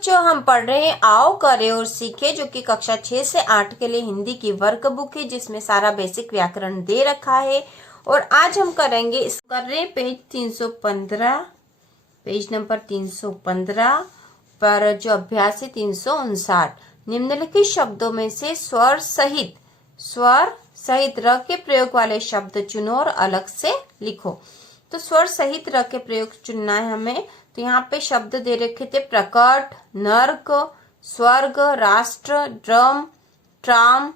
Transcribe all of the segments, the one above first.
बच्चों, हम पढ़ रहे हैं आओ करें और सीखे, जो कि कक्षा 6 से 8 के लिए हिंदी की वर्क बुक है, जिसमें सारा बेसिक व्याकरण दे रखा है। और आज हम करेंगे कर रहे हैं पेज 315, पेज नंबर 315 पर जो अभ्यास है 359। निम्नलिखित शब्दों में से स्वर सहित र के प्रयोग वाले शब्द चुनो और अलग से लिखो। तो स्वर सहित र के प्रयोग चुनना है हमें। तो यहाँ पे शब्द दे रखे थे प्रकट, नर्क, स्वर्ग, राष्ट्र, ड्रम, ट्राम,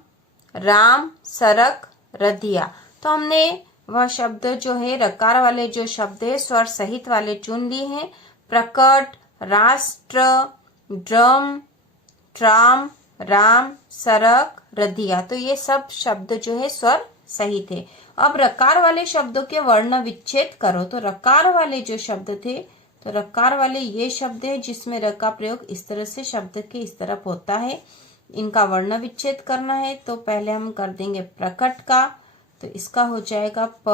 राम, सरक, रधिया। तो हमने वह शब्द जो है रकार वाले जो शब्द है स्वर सहित वाले चुन लिए हैं। प्रकट, राष्ट्र, ड्रम, ट्राम, राम, सरक, रधिया। तो ये सब शब्द जो है स्वर सहित है। अब रकार वाले शब्दों के वर्ण विच्छेद करो। तो रकार वाले जो शब्द थे, तो रकार वाले ये शब्द है जिसमें र का प्रयोग इस तरह से शब्द के इस तरफ होता है। इनका वर्ण विच्छेद करना है। तो पहले हम कर देंगे प्रकट का। तो इसका हो जाएगा प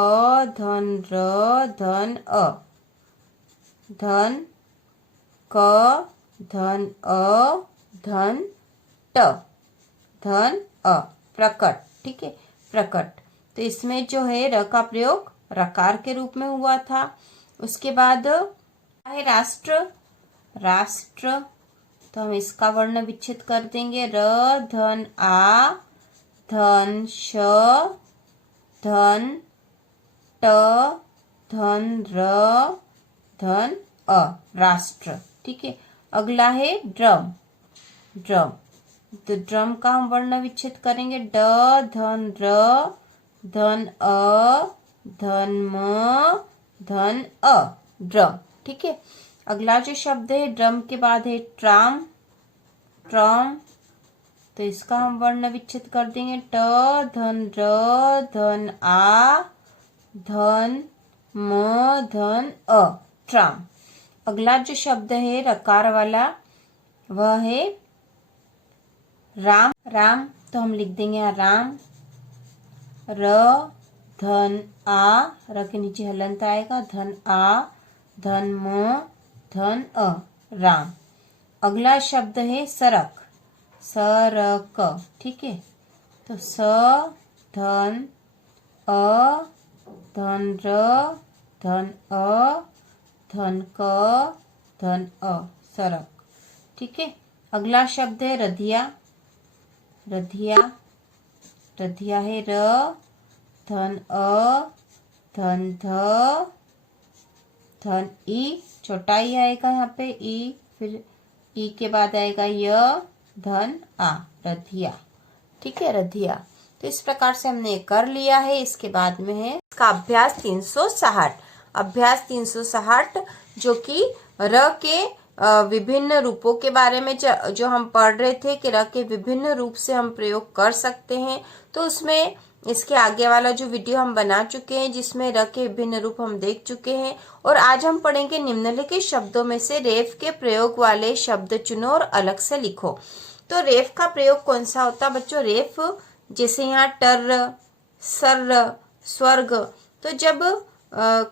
धन र धन अ, धन क धन अ धन ट, धन अ, प्रकट। ठीक है, प्रकट। तो इसमें जो है र का प्रयोग रकार के रूप में हुआ था। उसके बाद है राष्ट्र, राष्ट्र। तो हम इसका वर्ण विच्छेद कर देंगे। र धन आ धन श धन ट धन र धन अ, राष्ट्र। ठीक है, अगला है ड्रम, ड्रम। तो ड्रम का हम वर्ण विच्छेद करेंगे। ड धन र धन अ धन म धन अ, ड्रम। ठीक है, अगला जो शब्द है ड्रम के बाद है ट्राम, ट्राम। तो इसका हम वर्ण विच्छेद कर देंगे। ट धन र धन आ धन म धन अ, ट्राम। अगला जो शब्द है रकार वाला वह है राम, राम। तो हम लिख देंगे यहाँ राम। र धन आ, र के नीचे हलंत आएगा, धन आ धन म धन अ, राम। अगला शब्द है सरक, सरक। ठीक है, तो स धन अ धन र धन अ धन क धन अ, सरक। ठीक है, अगला शब्द है रधिया, रधिया। रधिया है र धन अ धन ध धन ई, छोटा ई आएगा यहाँ पे ई, फिर ई के बाद आएगा य धन आ, रधिया। ठीक है, रधिया। तो इस प्रकार से हमने कर लिया है। इसके बाद में है इसका अभ्यास 360। अभ्यास 360 जो कि र के विभिन्न रूपों के बारे में जो हम पढ़ रहे थे कि र के विभिन्न रूप से हम प्रयोग कर सकते हैं। तो उसमें इसके आगे वाला जो वीडियो हम बना चुके हैं जिसमें र के विभिन्न रूप हम देख चुके हैं। और आज हम पढ़ेंगे निम्नलिखित शब्दों में से रेफ के प्रयोग वाले शब्द चुनो और अलग से लिखो। तो रेफ का प्रयोग कौन सा होता है बच्चों? रेफ जैसे यहाँ टर, सर, स्वर्ग। तो जब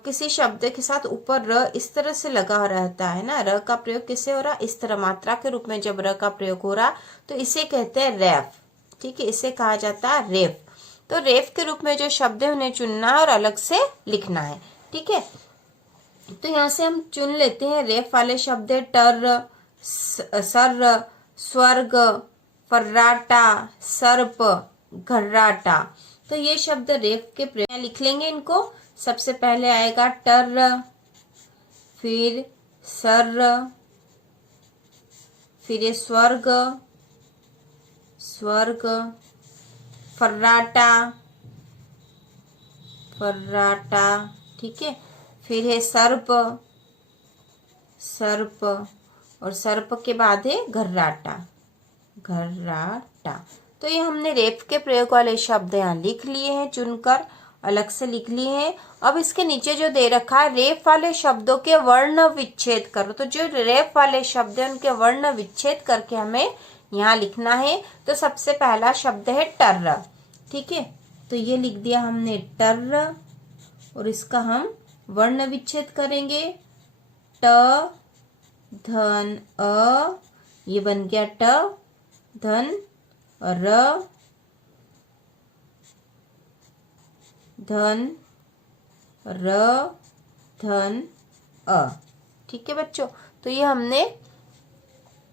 किसी शब्द के साथ ऊपर र इस तरह से लगा रहता है ना, र का प्रयोग किससे हो रहा, इस तरह मात्रा के रूप में जब र का प्रयोग हो रहा तो इसे कहते हैं रेफ। ठीक है, इसे कहा जाता है रेफ। तो रेफ के रूप में जो शब्द है उन्हें चुनना है और अलग से लिखना है। ठीक है, तो यहाँ से हम चुन लेते हैं। रेफ वाले शब्द है टर, सर, स्वर्ग, फर्राटा, सर्प, घर्राटा। तो ये शब्द रेफ के प्रयोग लिख लेंगे इनको। सबसे पहले आएगा टर, फिर सर, फिर स्वर्ग, स्वर्ग, फर्राटा, फर्राटा। ठीक है, फिर है सर्प, सर्प, और सर्प के बाद है घर्राटा, घर्राटा। तो ये हमने रेफ के प्रयोग वाले शब्द यहाँ लिख लिए हैं, चुनकर अलग से लिख लिए हैं। अब इसके नीचे जो दे रखा है रेफ वाले शब्दों के वर्ण विच्छेद करो। तो जो रेफ वाले शब्द है उनके वर्ण विच्छेद करके हमें यहाँ लिखना है। तो सबसे पहला शब्द है टर। ठीक है, तो ये लिख दिया हमने टर, और इसका हम वर्ण विच्छेद करेंगे। ट धन अ ये बन गया ट, धन र, धन र, धन अ। ठीक है बच्चों, तो ये हमने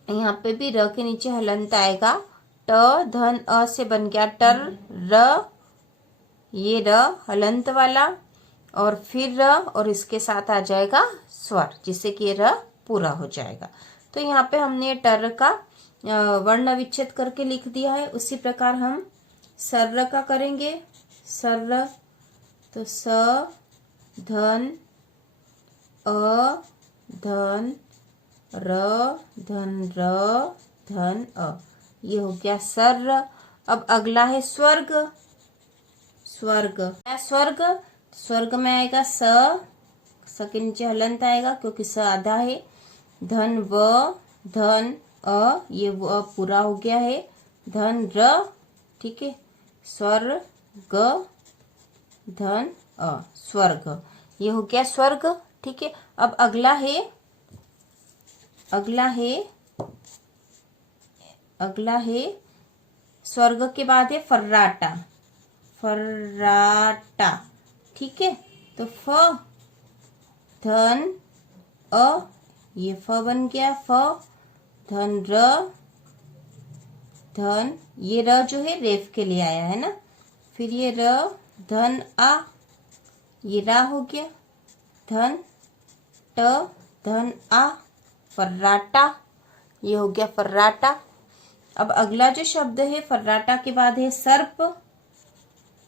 यहाँ पे भी र के नीचे हलंत आएगा, ट धन अ से बन गया टर र, ये र हलंत वाला, और फिर र और इसके साथ आ जाएगा स्वर, जिससे कि र पूरा हो जाएगा। तो यहाँ पे हमने टर का वर्ण विच्छेद करके लिख दिया है। उसी प्रकार हम सर्र का करेंगे। सर्र, तो स धन अ धन र धन र धन अ, ये हो गया सर्र। अब अगला है स्वर्ग। स्वर्ग, क्या स्वर्ग? स्वर्ग में आएगा स के नीचे हलंत आएगा क्योंकि स आधा है, धन व धन अ, ये व पूरा हो गया है, धन र, ठीक है, स्वर्ग धन अ, स्वर्ग, ये हो गया स्वर्ग। ठीक है, अब अगला है स्वर्ग के बाद है फर्राटा। फर्राटा, ठीक है, तो फ धन अ, ये फ बन गया, फ धन र, धन ये र जो है रेफ के लिए आया है ना, फिर ये र धन आ, ये रा हो गया, धन ट धन आ, फर्राटा, ये हो गया फर्राटा। अब अगला जो शब्द है फर्राटा के बाद है सर्प,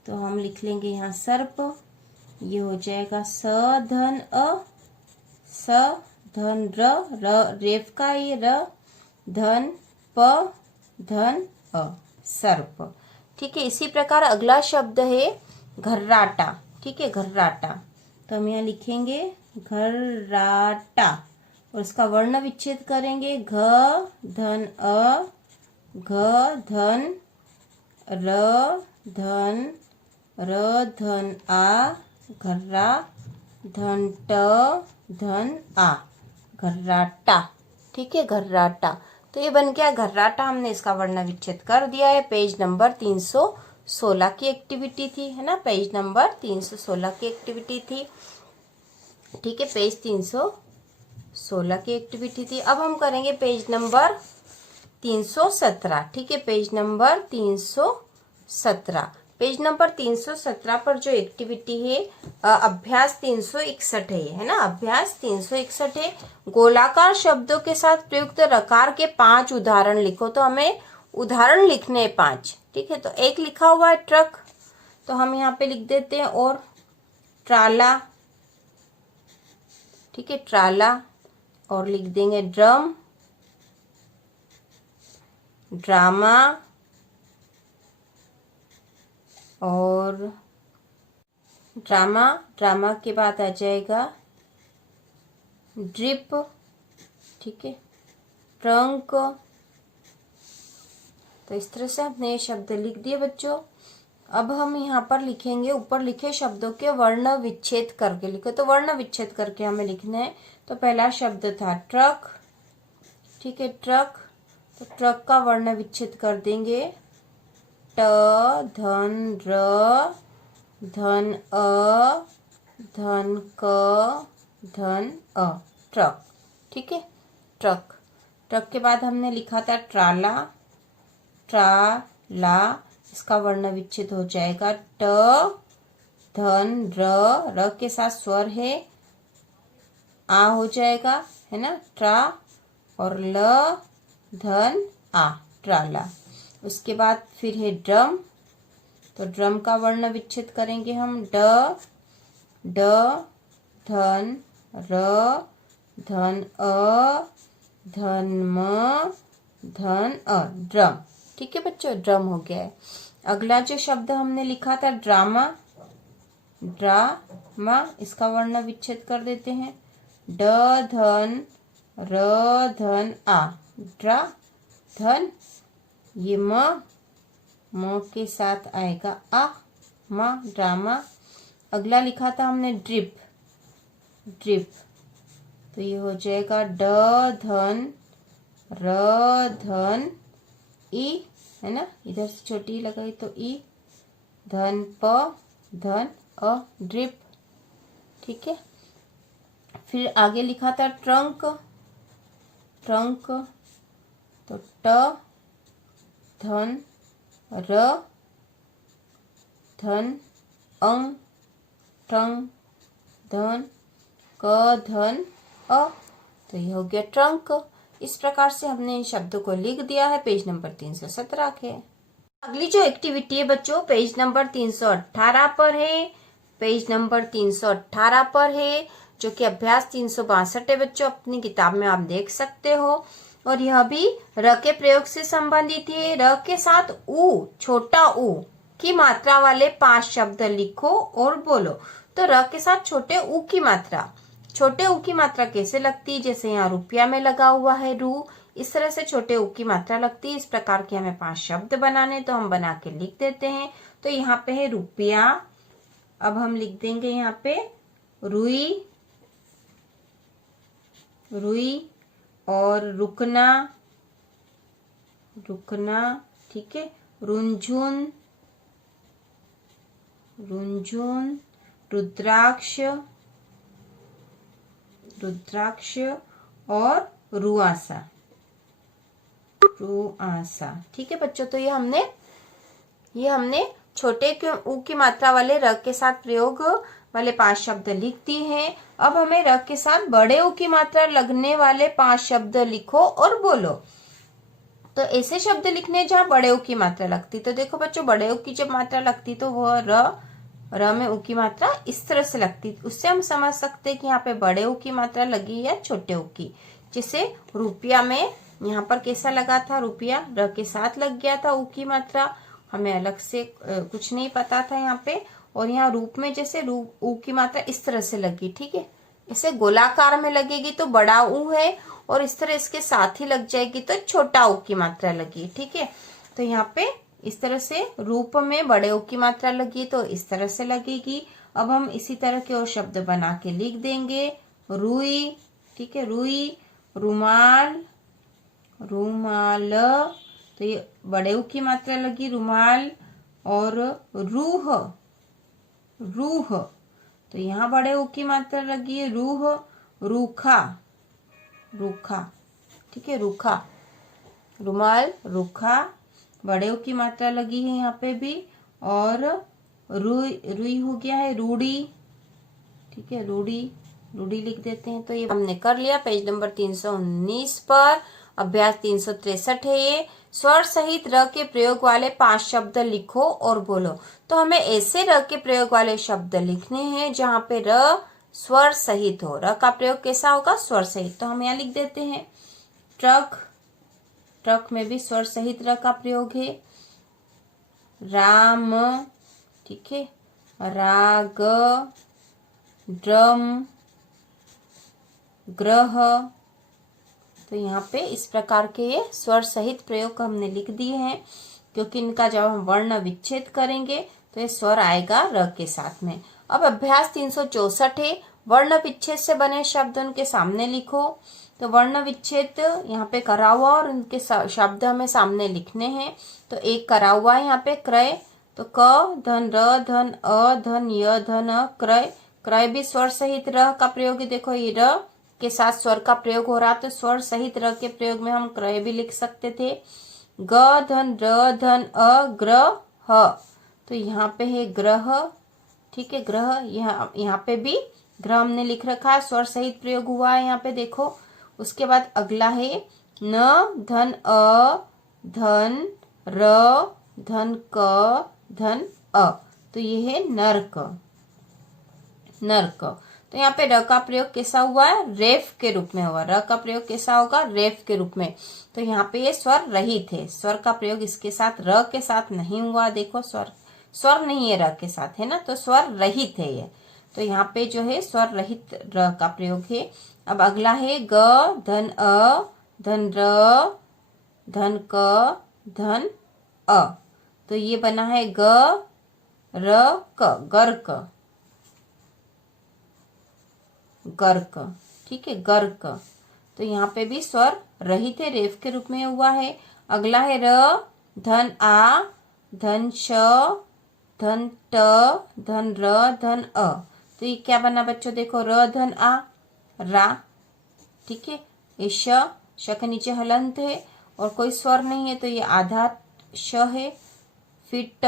तो हम लिख लेंगे यहाँ सर्प, ये हो जाएगा स धन अ, स धन र, रेफ का ये र, धन प धन अ, सर्प। ठीक है, इसी प्रकार अगला शब्द है घर्राटा। ठीक है, घर्राटा, तो हम यहाँ लिखेंगे घर्राटा और उसका वर्ण विच्छेद करेंगे, घ धन अ, घ धन र धन आ, घर्रा धन ट धन आ, घर्राटा। ठीक है, घर्राटा, तो ये बन गया घर्राटा। हमने इसका वर्ण विच्छेद कर दिया है। पेज नंबर 316 की एक्टिविटी थी, है ना, पेज नंबर 316 की एक्टिविटी थी। ठीक है, पेज 316 की एक्टिविटी थी। अब हम करेंगे पेज नंबर 317। ठीक है, पेज नंबर 317, पेज नंबर 317 पर जो एक्टिविटी है अभ्यास 361 है ना, अभ्यास 361 है। गोलाकार शब्दों के साथ प्रयुक्त रकार के 5 उदाहरण लिखो। तो हमें उदाहरण लिखने हैं 5। ठीक है, तो एक लिखा हुआ है ट्रक, तो हम यहाँ पे लिख देते हैं, और ट्राला, ठीक है, ट्राला, और लिख देंगे ड्रम, ड्रामा, और ड्रामा के बाद आ जाएगा ड्रिप, ठीक है, ट्रंक। तो इस तरह से हमने ये शब्द लिख दिए बच्चों। अब हम यहाँ पर लिखेंगे, ऊपर लिखे शब्दों के वर्ण विच्छेद करके लिखो। तो वर्ण विच्छेद करके हमें लिखना है। तो पहला शब्द था ट्रक, ठीक है, ट्रक, तो ट्रक का वर्ण विच्छेद कर देंगे, ट धन र धन अ धन क धन अ, ट्रक। ठीक है, ट्रक। ट्रक के बाद हमने लिखा था ट्राला, ट्राला, इसका वर्ण विच्छेद हो जाएगा, ट धन र के साथ स्वर है, आ हो जाएगा, है ना, ट्रा, और ल धन आ, ट्राला। उसके बाद फिर है ड्रम, तो ड्रम का वर्ण विच्छेद करेंगे हम, ड धन र धन अ धन म धन अ, ड्रम। ठीक है बच्चों, ड्रम हो गया है। अगला जो शब्द हमने लिखा था ड्रामा, ड्रामा, इसका वर्ण विच्छेद कर देते हैं, ड धन र धन आ, ड्रा, धन, ये म के साथ आएगा आ, मा, ड्रामा। अगला लिखा था हमने ड्रिप, ड्रिप, तो ये हो जाएगा ड धन र धन ई, है ना, इधर से छोटी लगाई तो ई, धन प धन अ, ड्रिप। ठीक है, फिर आगे लिखा था ट्रंक, ट्रंक तो ट धन र धन अंग, टंग धन क धन अ, तो ये हो गया ट्रंक। इस प्रकार से हमने इन शब्दों को लिख दिया है पेज नंबर 317 के। अगली जो एक्टिविटी है बच्चों पेज नंबर 318 पर है, पेज नंबर 318 पर है, जो कि अभ्यास 362 है बच्चों, अपनी किताब में आप देख सकते हो। और यह भी र के प्रयोग से संबंधित है। र के साथ उ, छोटा उ की मात्रा वाले 5 शब्द लिखो और बोलो। तो र के साथ छोटे उ की मात्रा, छोटे उ की मात्रा कैसे लगती है, जैसे यहाँ रुपया में लगा हुआ है रू, इस तरह से छोटे उ की मात्रा लगती है। इस प्रकार के हमें 5 शब्द बनाने, तो हम बना के लिख देते हैं। तो यहाँ पे है रुपया, अब हम लिख देंगे यहाँ पे रुई, रुई और रुकना, रुकना, ठीक है, रुंझुन, रुंझुन, रुद्राक्ष, रुद्राक्ष और रुआसा, रुआसा। ठीक है बच्चों, तो ये हमने छोटे उ की मात्रा वाले र के साथ प्रयोग वाले 5 शब्द लिख दिए हैं। अब हमें र के साथ बड़े उ की मात्रा लगने वाले 5 शब्द लिखो और बोलो। तो ऐसे शब्द लिखने जहाँ बड़े उ की मात्रा लगती, तो देखो बच्चों बड़े उ की जब मात्रा लगती तो वह र में उ की मात्रा इस तरह से लगती, उससे हम समझ सकते हैं कि यहाँ पे बड़े उ की मात्रा लगी है छोटे उ की। जैसे रुपया में यहाँ पर कैसा लगा था, रुपया र के साथ लग गया था उ की मात्रा, हमें अलग से कुछ नहीं पता था यहाँ पे। और यहाँ रूप में जैसे उ की मात्रा इस तरह से लगी, ठीक है, इसे गोलाकार में लगेगी तो बड़ा उ है, और इस तरह इसके साथ ही लग जाएगी तो छोटा उ की मात्रा लगी। ठीक है, तो यहाँ पे इस तरह से रूप में बड़े उ की मात्रा लगी तो इस तरह से लगेगी। अब हम इसी तरह के और शब्द बना के लिख देंगे। रुई, ठीक है, रुई, रुमाल, रुमाल, तो ये बड़े उ की मात्रा लगी रुमाल। और रूह, रूह, तो यहाँ बड़े उ की मात्रा लगी है रूह। रूखा, रूखा, ठीक है, रूखा, रुमाल, रूखा, बड़े उ की मात्रा लगी है यहाँ पे भी। और रुई, रुई हो गया है रूढ़ी, ठीक है, रूढ़ी, रूढ़ी लिख देते हैं। तो ये हमने कर लिया पेज नंबर 319 पर। अभ्यास 363 है ये। स्वर सहित र के प्रयोग वाले 5 शब्द लिखो और बोलो। तो हमें ऐसे र के प्रयोग वाले शब्द लिखने हैं जहाँ पे र स्वर सहित हो। र का प्रयोग कैसा होगा, स्वर सहित। तो हम यहाँ लिख देते हैं ट्रक, ट्रक में भी स्वर सहित र का प्रयोग है। राम, ठीक है, राग, ड्रम, ग्रह, तो यहाँ पे इस प्रकार के ये स्वर सहित प्रयोग हमने लिख दिए हैं, क्योंकि इनका जब हम वर्ण विच्छेद करेंगे तो ये स्वर आएगा र के साथ में। अब अभ्यास 364 है। वर्ण विच्छेद से बने शब्द उनके सामने लिखो। तो वर्ण विच्छेद यहाँ पे करा हुआ और उनके शब्द हमें सामने लिखने हैं। तो एक करा हुआ है यहाँ पे क्रय, तो क धन र धन अ धन य धन अ, क्रय। क्रय भी स्वर सहित र का प्रयोग है। देखो ये र के साथ स्वर का प्रयोग हो रहा, तो स्वर सहित र के प्रयोग में हम क्रय भी लिख सकते थे। ग धन र धन अ ग्रह, तो यहाँ पे है ग्रह, ठीक है, ग्रह। यहाँ पे भी ग्रह हमने लिख रखा है, स्वर सहित प्रयोग हुआ है यहाँ पे देखो। उसके बाद अगला है न धन अ धन र धन क धन अ, तो ये है नर्क, नर्क। तो यहाँ पे र का प्रयोग कैसा हुआ है, रेफ के रूप में हुआ। र का प्रयोग कैसा होगा, रेफ के रूप में। तो यहाँ पे ये स्वर रहित है, स्वर का प्रयोग इसके साथ र के साथ नहीं हुआ। देखो स्वर, स्वर नहीं है र के साथ, है ना, तो स्वर रहित है ये। तो यहाँ पे जो है स्वर रहित र का प्रयोग है। अब अगला है ग धन अ धन र धन क धन अ, तो ये बना है ग र क, गर्क, गर्क, ठीक है, गर्क। तो यहाँ पे भी स्वर रहित है, रेफ के रूप में हुआ है। अगला है र धन आ धन श धन ट धन र धन अ। तो ये क्या बना बच्चों, देखो र धन आ रा, ठीक है। ये श के नीचे हलंत है और कोई स्वर नहीं है तो ये आधा श है। फिर ट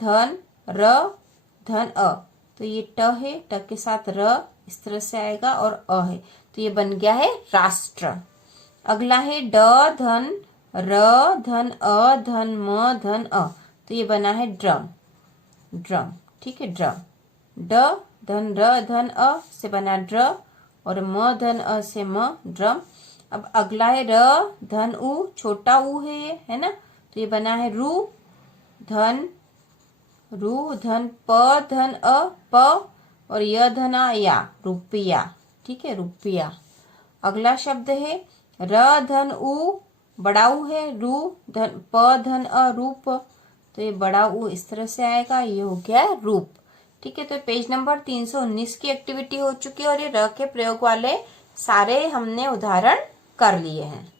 धन र धन अ, तो ये ट है, ट के साथ र इस तरह से आएगा और अ है, तो ये बन गया है राष्ट्र। अगला है ड धन र धन अ धन म धन अ, तो ये बना है ड्रम, ड्रम, ठीक है। ड्रम, ड धन र धन अ से बना ड्र और म धन अ से म, ड्रम। अब अगला है र धन उ, छोटा उ है ये, है ना, तो ये बना है रू धन प धन अ प और य धन आ या, रुपया, ठीक है, रुपया। अगला शब्द है र धन उ, बड़ा उ है, रू धन प धन अ रूप, तो ये बड़ा उ इस तरह से आएगा, ये हो गया रूप, ठीक है। तो पेज नंबर 319 की एक्टिविटी हो चुकी है और ये र के प्रयोग वाले सारे हमने उदाहरण कर लिए हैं।